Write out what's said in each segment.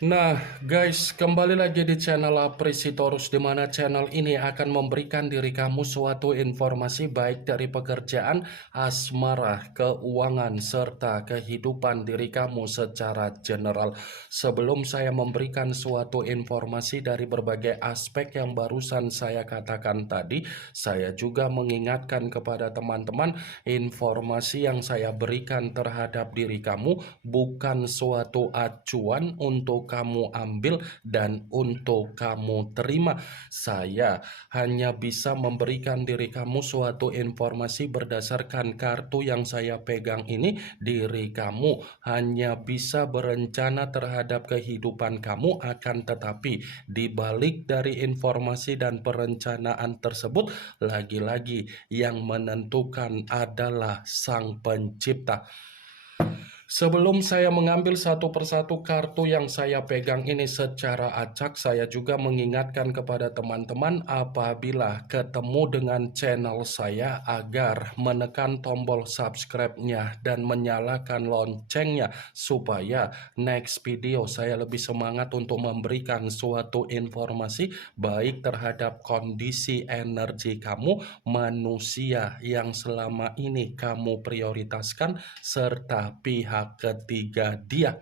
Nah, guys, kembali lagi di channel Apresitorus, di mana channel ini akan memberikan diri kamu suatu informasi baik dari pekerjaan, asmara, keuangan, serta kehidupan diri kamu secara general. Sebelum saya memberikan suatu informasi dari berbagai aspek yang barusan saya katakan tadi, saya juga mengingatkan kepada teman-teman, informasi yang saya berikan terhadap diri kamu bukan suatu acuan untuk kamu ambil dan untuk kamu terima. Saya hanya bisa memberikan diri kamu suatu informasi berdasarkan kartu yang saya pegang ini. Diri kamu hanya bisa berencana terhadap kehidupan kamu, akan tetapi di balik dari informasi dan perencanaan tersebut, lagi-lagi yang menentukan adalah Sang Pencipta. Sebelum saya mengambil satu persatu kartu yang saya pegang ini secara acak, saya juga mengingatkan kepada teman-teman apabila ketemu dengan channel saya agar menekan tombol subscribe-nya dan menyalakan loncengnya supaya next video saya lebih semangat untuk memberikan suatu informasi baik terhadap kondisi energi kamu, manusia yang selama ini kamu prioritaskan, serta pihak ketiga dia.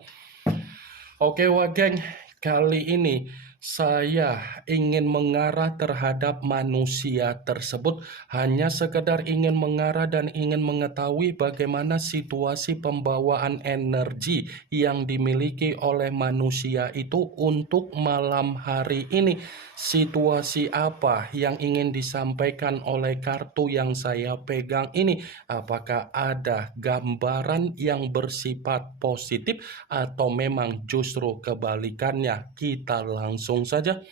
Oke geng, kali ini saya ingin mengarah terhadap manusia tersebut, hanya sekedar ingin mengarah dan ingin mengetahui bagaimana situasi pembawaan energi yang dimiliki oleh manusia itu untuk malam hari ini. Situasi apa yang ingin disampaikan oleh kartu yang saya pegang ini? Apakah ada gambaran yang bersifat positif atau memang justru kebalikannya? Kita langsung saja.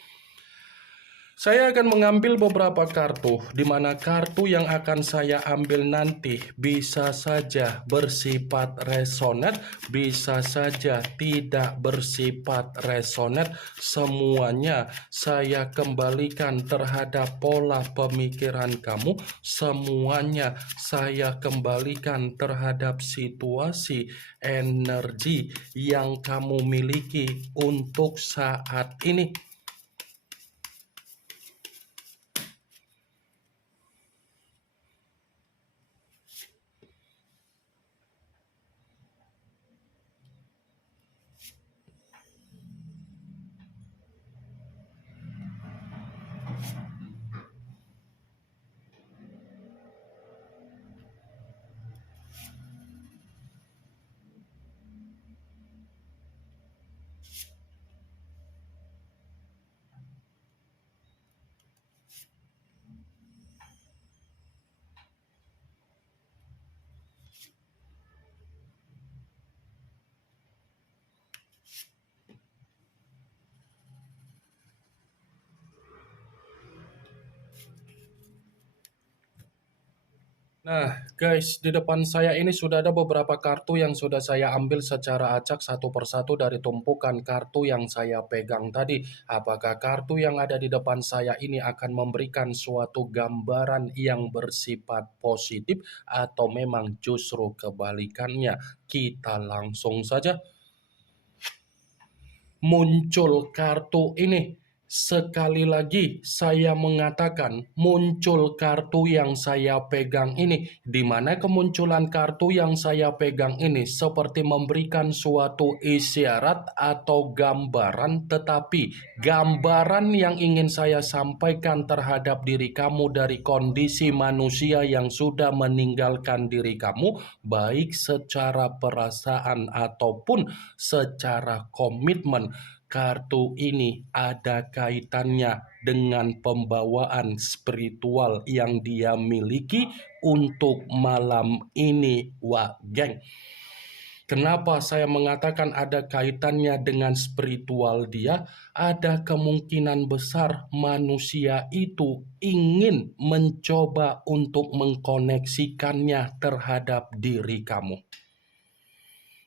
Saya akan mengambil beberapa kartu, di mana kartu yang akan saya ambil nanti bisa saja bersifat resonate, bisa saja tidak bersifat resonate. Semuanya saya kembalikan terhadap pola pemikiran kamu, semuanya saya kembalikan terhadap situasi energi yang kamu miliki untuk saat ini. Nah, guys, di depan saya ini sudah ada beberapa kartu yang sudah saya ambil secara acak satu persatu dari tumpukan kartu yang saya pegang tadi. Apakah kartu yang ada di depan saya ini akan memberikan suatu gambaran yang bersifat positif atau memang justru kebalikannya? Kita langsung saja. Muncul kartu ini. Sekali lagi saya mengatakan muncul kartu yang saya pegang ini, di mana kemunculan kartu yang saya pegang ini seperti memberikan suatu isyarat atau gambaran, tetapi gambaran yang ingin saya sampaikan terhadap diri kamu dari kondisi manusia yang sudah meninggalkan diri kamu, baik secara perasaan ataupun secara komitmen. Kartu ini ada kaitannya dengan pembawaan spiritual yang dia miliki untuk malam ini, geng. Kenapa saya mengatakan ada kaitannya dengan spiritual dia? Ada kemungkinan besar manusia itu ingin mencoba untuk mengkoneksikannya terhadap diri kamu.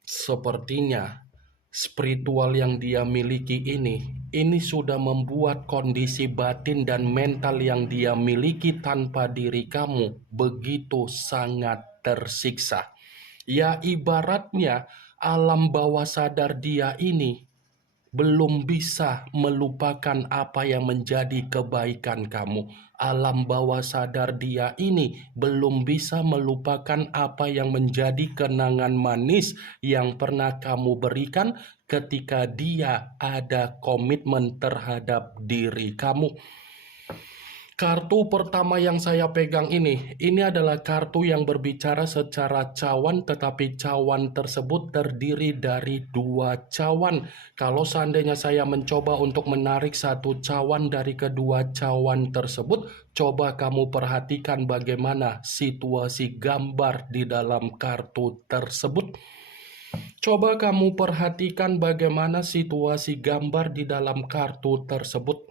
Sepertinya spiritual yang dia miliki ini sudah membuat kondisi batin dan mental yang dia miliki tanpa diri kamu begitu sangat tersiksa. Ya, ibaratnya alam bawah sadar dia ini belum bisa melupakan apa yang menjadi kebaikan kamu. Alam bawah sadar dia ini belum bisa melupakan apa yang menjadi kenangan manis yang pernah kamu berikan ketika dia ada komitmen terhadap diri kamu. Kartu pertama yang saya pegang ini adalah kartu yang berbicara secara cawan, tetapi cawan tersebut terdiri dari dua cawan. Kalau seandainya saya mencoba untuk menarik satu cawan dari kedua cawan tersebut, coba kamu perhatikan bagaimana situasi gambar di dalam kartu tersebut. Coba kamu perhatikan bagaimana situasi gambar di dalam kartu tersebut.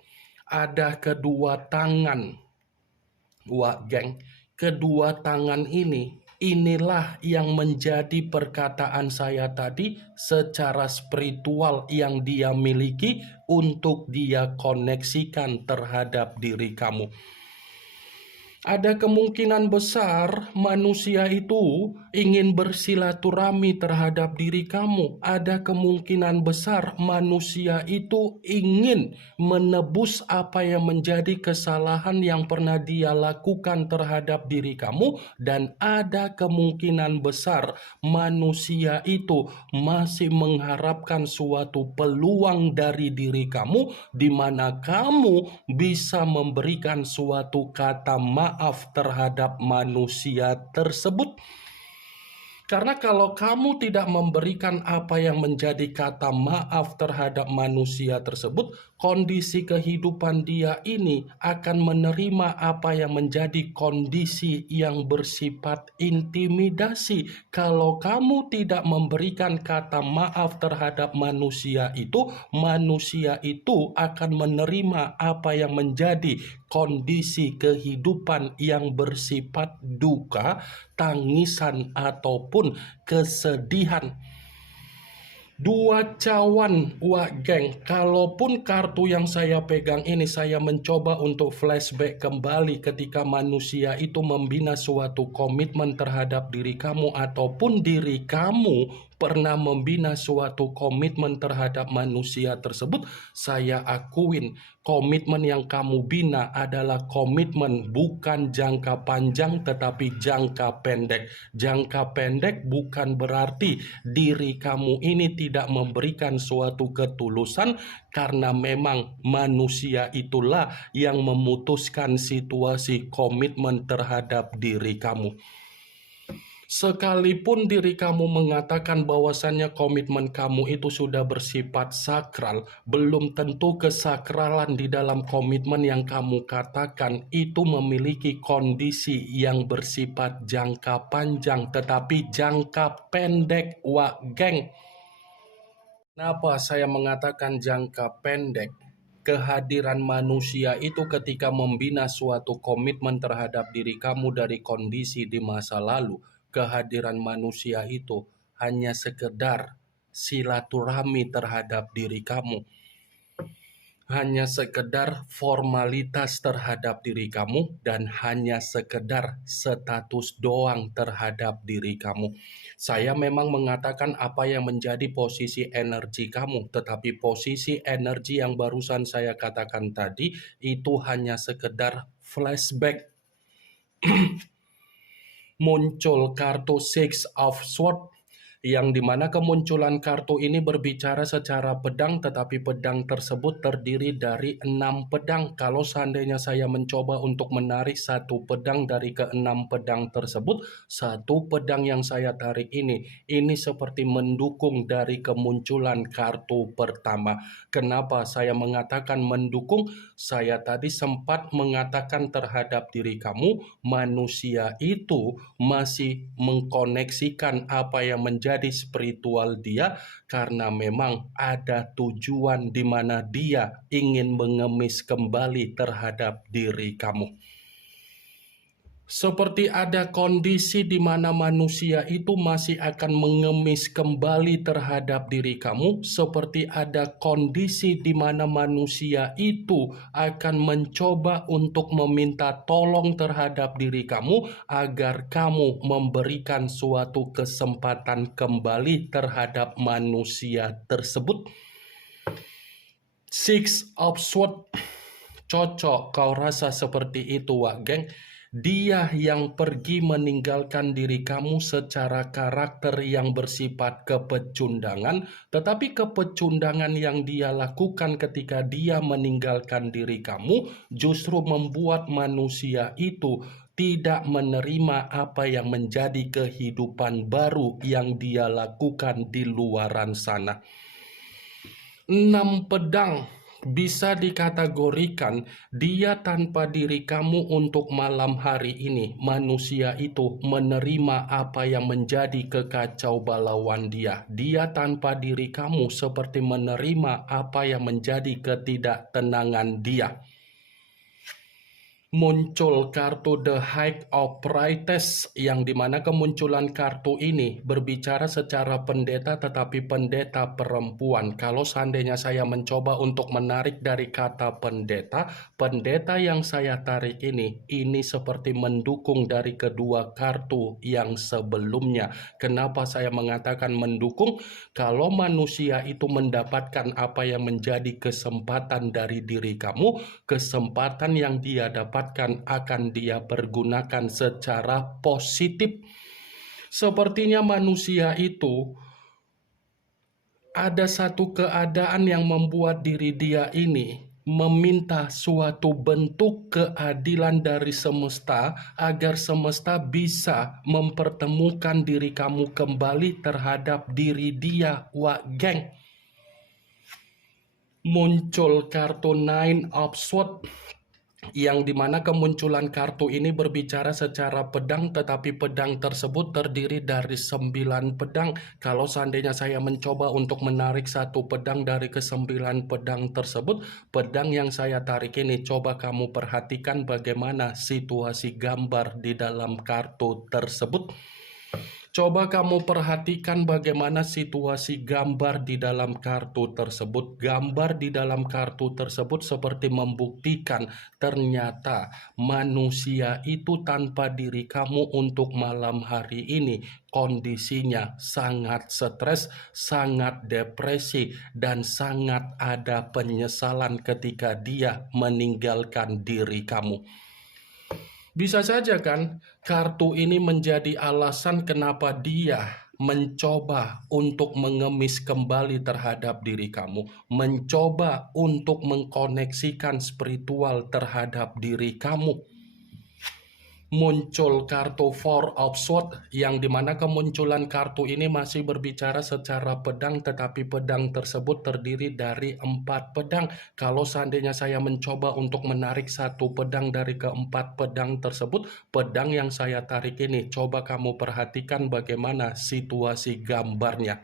Ada kedua tangan. Wah, geng, kedua tangan inilah yang menjadi perkataan saya tadi secara spiritual yang dia miliki untuk dia koneksikan terhadap diri kamu. Ada kemungkinan besar manusia itu ingin bersilaturahmi terhadap diri kamu. Ada kemungkinan besar manusia itu ingin menebus apa yang menjadi kesalahan yang pernah dia lakukan terhadap diri kamu. Dan ada kemungkinan besar manusia itu masih mengharapkan suatu peluang dari diri kamu, di mana kamu bisa memberikan suatu kata maaf terhadap manusia tersebut. Karena kalau kamu tidak memberikan apa yang menjadi kata maaf terhadap manusia tersebut, kondisi kehidupan dia ini akan menerima apa yang menjadi kondisi yang bersifat intimidasi. Kalau kamu tidak memberikan kata maaf terhadap manusia itu akan menerima apa yang menjadi kondisi kehidupan yang bersifat duka, tangisan, ataupun kesedihan. Dua cawan, wah geng, kalaupun kartu yang saya pegang ini saya mencoba untuk flashback kembali ketika manusia itu membina suatu komitmen terhadap diri kamu, ataupun diri kamu pernah membina suatu komitmen terhadap manusia tersebut, saya akuin komitmen yang kamu bina adalah komitmen bukan jangka panjang tetapi jangka pendek. Jangka pendek bukan berarti diri kamu ini tidak memberikan suatu ketulusan, karena memang manusia itulah yang memutuskan situasi komitmen terhadap diri kamu. Sekalipun diri kamu mengatakan bahwasannya komitmen kamu itu sudah bersifat sakral, belum tentu kesakralan di dalam komitmen yang kamu katakan itu memiliki kondisi yang bersifat jangka panjang, tetapi jangka pendek, wah geng. Kenapa saya mengatakan jangka pendek? Kehadiran manusia itu ketika membina suatu komitmen terhadap diri kamu dari kondisi di masa lalu, kehadiran manusia itu hanya sekedar silaturahmi terhadap diri kamu, hanya sekedar formalitas terhadap diri kamu, dan hanya sekedar status doang terhadap diri kamu. Saya memang mengatakan apa yang menjadi posisi energi kamu, tetapi posisi energi yang barusan saya katakan tadi itu hanya sekedar flashback. Muncul kartu Six of Swords, yang dimana kemunculan kartu ini berbicara secara pedang, tetapi pedang tersebut terdiri dari 6 pedang. Kalau seandainya saya mencoba untuk menarik satu pedang dari ke-6 pedang tersebut, satu pedang yang saya tarik ini seperti mendukung dari kemunculan kartu pertama. Kenapa saya mengatakan mendukung? Saya tadi sempat mengatakan terhadap diri kamu, manusia itu masih mengkoneksikan apa yang menjadi spiritual dia, karena memang ada tujuan di mana dia ingin mengemis kembali terhadap diri kamu. Seperti ada kondisi di mana manusia itu masih akan mengemis kembali terhadap diri kamu, seperti ada kondisi di mana manusia itu akan mencoba untuk meminta tolong terhadap diri kamu agar kamu memberikan suatu kesempatan kembali terhadap manusia tersebut. Six of Swords. Cocok kau rasa seperti itu, Wak Geng. Dia yang pergi meninggalkan diri kamu secara karakter yang bersifat kepecundangan, tetapi kepecundangan yang dia lakukan ketika dia meninggalkan diri kamu justru membuat manusia itu tidak menerima apa yang menjadi kehidupan baru yang dia lakukan di luaran sana. 6 pedang bisa dikategorikan dia tanpa diri kamu untuk malam hari ini. Manusia itu menerima apa yang menjadi kekacau balauan dia. Dia tanpa diri kamu seperti menerima apa yang menjadi ketidaktenangan dia. Muncul kartu The High of Priestess, yang dimana kemunculan kartu ini berbicara secara pendeta tetapi pendeta perempuan. Kalau seandainya saya mencoba untuk menarik dari kata pendeta, pendeta yang saya tarik ini seperti mendukung dari kedua kartu yang sebelumnya. Kenapa saya mengatakan mendukung? Kalau manusia itu mendapatkan apa yang menjadi kesempatan dari diri kamu, kesempatan yang dia dapatkan akan dia pergunakan secara positif. Sepertinya manusia itu ada satu keadaan yang membuat diri dia ini meminta suatu bentuk keadilan dari semesta agar semesta bisa mempertemukan diri kamu kembali terhadap diri dia, Wak Geng. Muncul kartu Nine of Swords, yang dimana kemunculan kartu ini berbicara secara pedang, tetapi pedang tersebut terdiri dari 9 pedang. Kalau seandainya saya mencoba untuk menarik satu pedang dari ke-9 pedang tersebut, pedang yang saya tarik ini, coba kamu perhatikan bagaimana situasi gambar di dalam kartu tersebut. Coba kamu perhatikan bagaimana situasi gambar di dalam kartu tersebut. Gambar di dalam kartu tersebut seperti membuktikan ternyata manusia itu tanpa diri kamu untuk malam hari ini kondisinya sangat stres, sangat depresi, dan sangat ada penyesalan ketika dia meninggalkan diri kamu. Bisa saja kan kartu ini menjadi alasan kenapa dia mencoba untuk mengemis kembali terhadap diri kamu, mencoba untuk mengkoneksikan spiritual terhadap diri kamu. Muncul kartu Four of Swords, yang dimana kemunculan kartu ini masih berbicara secara pedang, tetapi pedang tersebut terdiri dari 4 pedang. Kalau seandainya saya mencoba untuk menarik satu pedang dari ke-4 pedang tersebut, pedang yang saya tarik ini, coba kamu perhatikan bagaimana situasi gambarnya.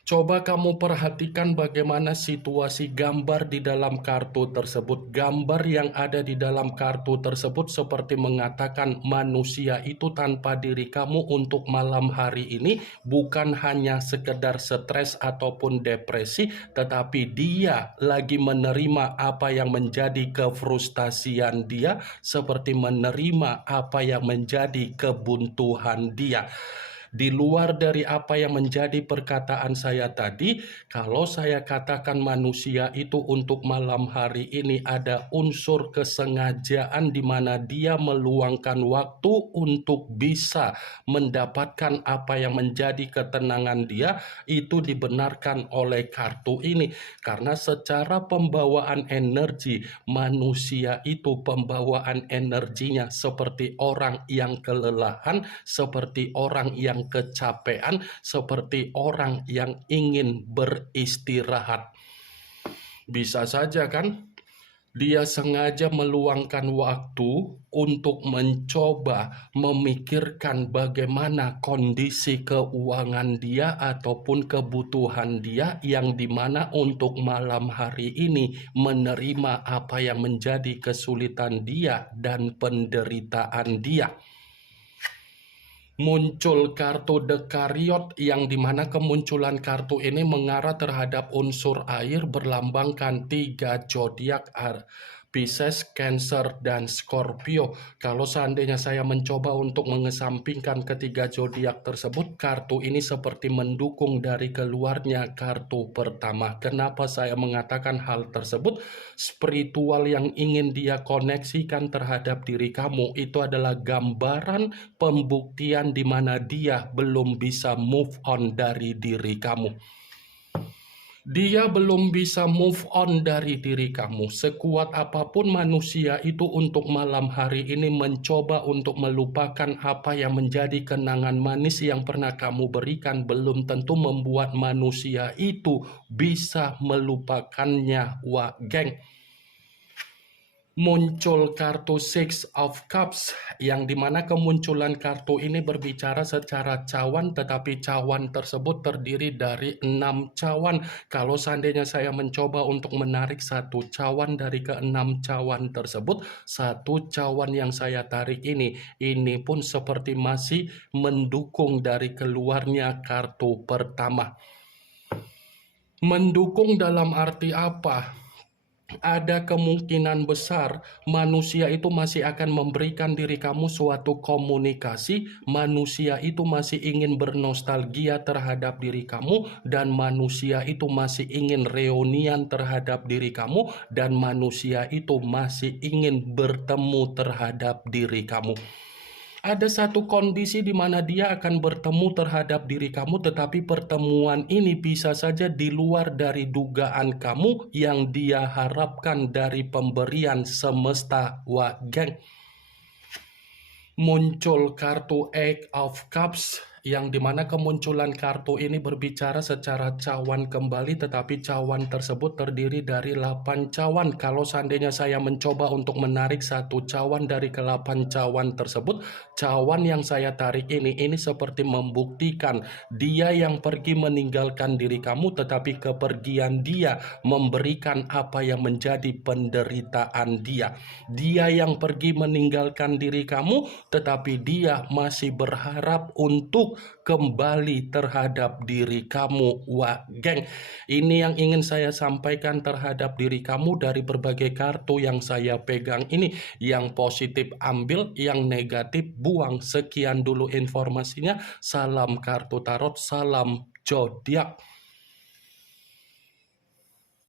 Coba kamu perhatikan bagaimana situasi gambar di dalam kartu tersebut. Gambar yang ada di dalam kartu tersebut seperti mengatakan manusia itu tanpa diri kamu untuk malam hari ini bukan hanya sekedar stres ataupun depresi, tetapi dia lagi menerima apa yang menjadi kefrustasian dia, seperti menerima apa yang menjadi kebuntuan dia. Di luar dari apa yang menjadi perkataan saya tadi, kalau saya katakan manusia itu untuk malam hari ini ada unsur kesengajaan di mana dia meluangkan waktu untuk bisa mendapatkan apa yang menjadi ketenangan dia, itu dibenarkan oleh kartu ini. Karena secara pembawaan energi, manusia itu pembawaan energinya seperti orang yang kelelahan, seperti orang yang kecapean, seperti orang yang ingin beristirahat. Bisa saja kan dia sengaja meluangkan waktu untuk mencoba memikirkan bagaimana kondisi keuangan dia ataupun kebutuhan dia, yang dimana untuk malam hari ini menerima apa yang menjadi kesulitan dia dan penderitaan dia. Muncul kartu The Chariot, yang dimana kemunculan kartu ini mengarah terhadap unsur air berlambangkan 3 zodiak. Pisces, Cancer, dan Scorpio. Kalau seandainya saya mencoba untuk mengesampingkan ketiga zodiak tersebut, kartu ini seperti mendukung dari keluarnya kartu pertama. Kenapa saya mengatakan hal tersebut? Spiritual yang ingin dia koneksikan terhadap diri kamu itu adalah gambaran pembuktian di mana dia belum bisa move on dari diri kamu. Dia belum bisa move on dari diri kamu. Sekuat apapun manusia itu untuk malam hari ini mencoba untuk melupakan apa yang menjadi kenangan manis yang pernah kamu berikan, belum tentu membuat manusia itu bisa melupakannya, wah geng. Muncul kartu Six of Cups, yang dimana kemunculan kartu ini berbicara secara cawan, tetapi cawan tersebut terdiri dari 6 cawan. Kalau seandainya saya mencoba untuk menarik satu cawan dari ke-6 cawan tersebut, satu cawan yang saya tarik ini pun seperti masih mendukung dari keluarnya kartu pertama. Mendukung dalam arti apa? Ada kemungkinan besar manusia itu masih akan memberikan diri kamu suatu komunikasi. Manusia itu masih ingin bernostalgia terhadap diri kamu, dan manusia itu masih ingin reunian terhadap diri kamu, dan manusia itu masih ingin bertemu terhadap diri kamu. Ada satu kondisi di mana dia akan bertemu terhadap diri kamu, tetapi pertemuan ini bisa saja di luar dari dugaan kamu yang dia harapkan dari pemberian semesta, wah geng. Muncul kartu Eight of Cups, yang dimana kemunculan kartu ini berbicara secara cawan kembali, tetapi cawan tersebut terdiri dari 8 cawan. Kalau seandainya saya mencoba untuk menarik satu cawan dari ke-8 cawan tersebut, cawan yang saya tarik ini seperti membuktikan dia yang pergi meninggalkan diri kamu, tetapi kepergian dia memberikan apa yang menjadi penderitaan dia. Dia yang pergi meninggalkan diri kamu, tetapi dia masih berharap untuk kembali terhadap diri kamu, wah geng. Ini yang ingin saya sampaikan terhadap diri kamu dari berbagai kartu yang saya pegang ini. Yang positif ambil, yang negatif buang. Sekian dulu informasinya. Salam kartu tarot, salam zodiak.